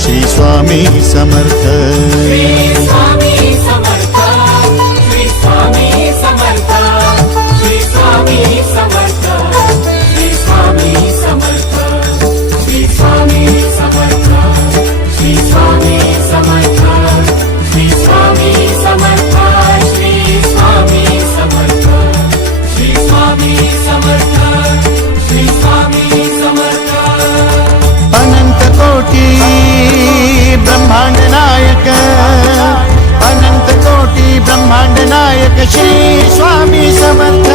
श्री स्वामी समर्थ. श्री ब्रह्मांड नायक श्री स्वामी समर्थ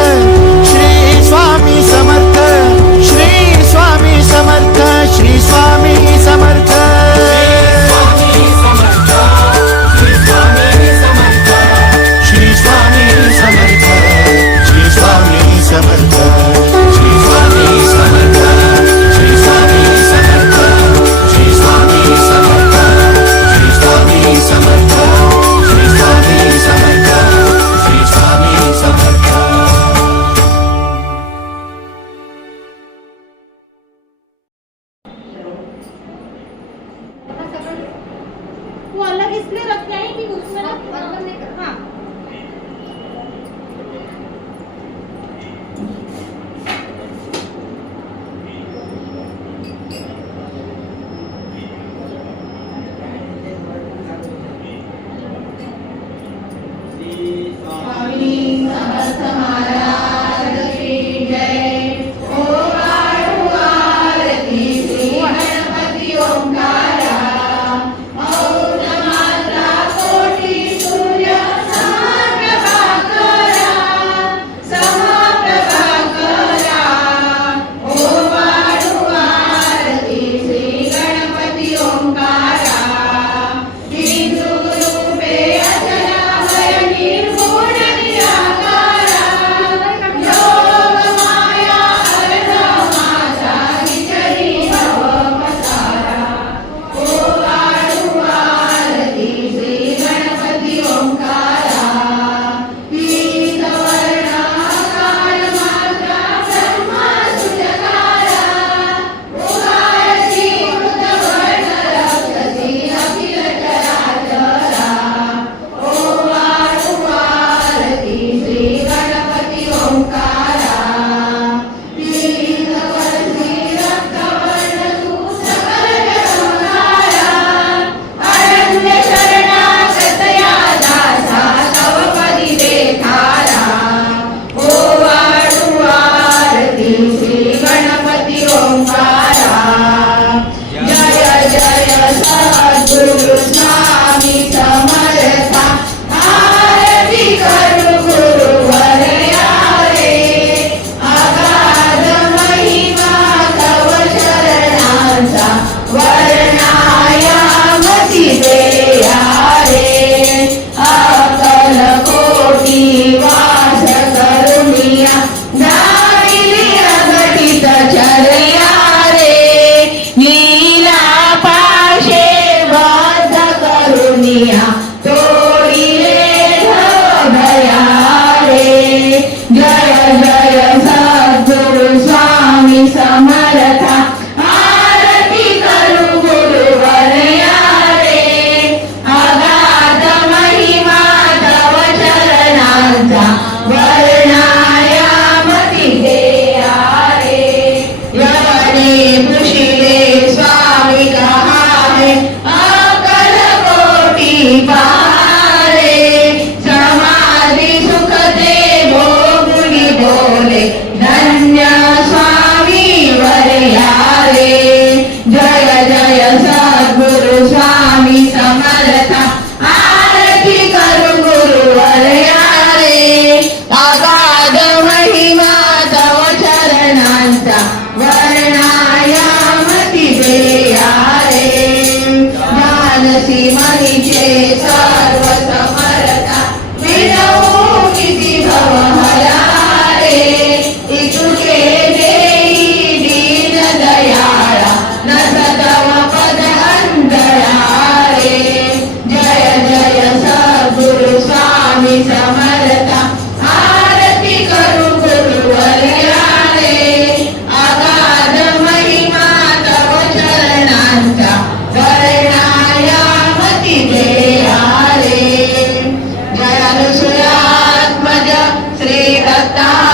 Santa